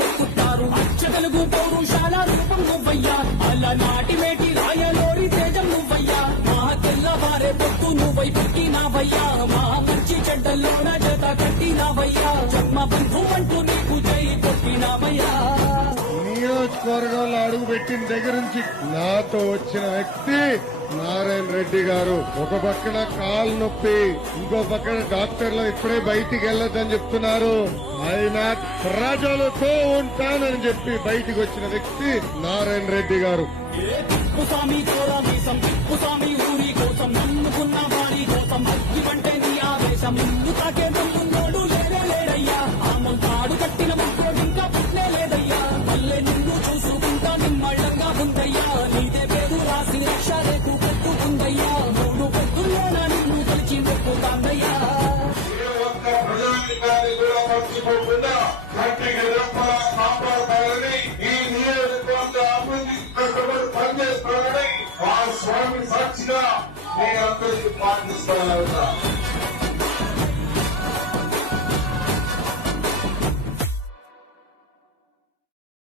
మొక్కుతారు అచ్చ తెలుగు పౌరుషాల రూపం నువ్వయ్యా అలనాటి మేటి రాయలోరి తేజం నువ్వయ్యా మా తెల్లవారే పొత్తు నువ్వై పుట్టినావయ్యా మా మంచి చెడ్డల్లోన జత కట్టినావయ్యా జన్మ బంధు అంటూ నీకు జై కొట్టినావయ్యా. నియోజకవర్గంలో అడుగు పెట్టిన దగ్గర నుంచి నాతో వచ్చిన వ్యక్తి నారాయణ రెడ్డి గారు. ఒక పక్కన కాలు నొప్పి, ఇంకో పక్కన డాక్టర్లు ఇప్పుడే బయటికి వెళ్ళొద్దని చెప్తున్నారు. ఆయన ప్రజలతో ఉంటానని చెప్పి బయటికి వచ్చిన వ్యక్తి నారాయణ రెడ్డి గారు. తిప్పుస్వామి కోరామీసం తిప్పుస్వామి ఊరి కోసం నమ్ముకున్న వారి కోసం అగ్గివంటే నీ ఆవేశం నిన్ను తాకే నమ్మున్నోడు లేడే లేడయ్యా ఆ ముంతాడు కట్టిన ముక్కోడు ఇంకా పుట్లే లేదయ్యా మళ్ళీ నిన్ను చూసుకుంటా నిమ్మళ్ళంగా ఉందయ్యా నీదే పేరు రాసి రక్ష రేపు పెట్టుకుందయ్యా మూడు పొద్దుల్లోన నిన్ను కలిసి మొక్కుతాందయ్యా. స్వామి సాక్షిగా నేను అందరికీ పాటిస్తాను.